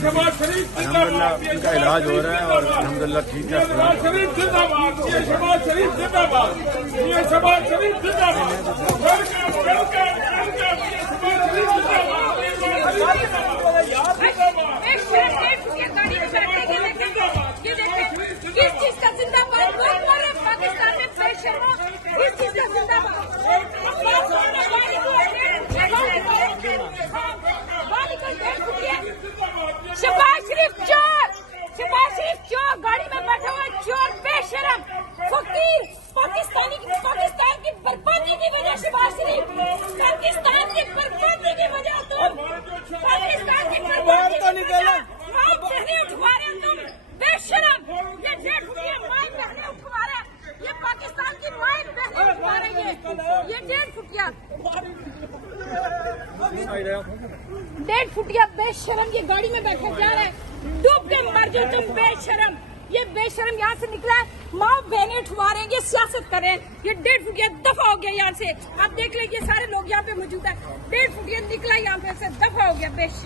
अल्हम्दुलिल्लाह उनका इलाज हो रहा है और अल्हम्दुलिल्लाह ठीक है। किस चीज का जिंदाबाद? पाकिस्तान में बेशर्मों किस चीज का जिंदाबाद? शहबाज शरीफ चोर, शहबाज शरीफ चोर, गाड़ी में बैठा हुआ चोर, बेशरम, फकीर, पाकिस्तान की बर्बादी की वजह शहबाज शरीफ, पाकिस्तान की बर्बादी की वजह तुम, पाकिस्तान की बर्बादी की वजह माँ बहने उठवा रहे तुम, बेशरम, ये 1.5 फुटिया माँ बहने उठवा रहे, ये पाकिस्तान की माँ बहने उठवा रही है, ये 1.5 फुटिया 1.5 फुटिया बेशरम, ये गाड़ी में बैठा जा रहा है, डूब के मर जाओ तुम बेशरम, ये बेशरम यहाँ से निकला है, माँ बहने उठवा रहे हैं, ये सियासत कर रहे हैं, ये 1.5 फुटिया दफा हो गया यहाँ से, आप देख लीजिए सारे लोग यहाँ पे मौजूद है, 1.5 फुटिया निकला यहाँ पे से दफा हो गया बेशरम।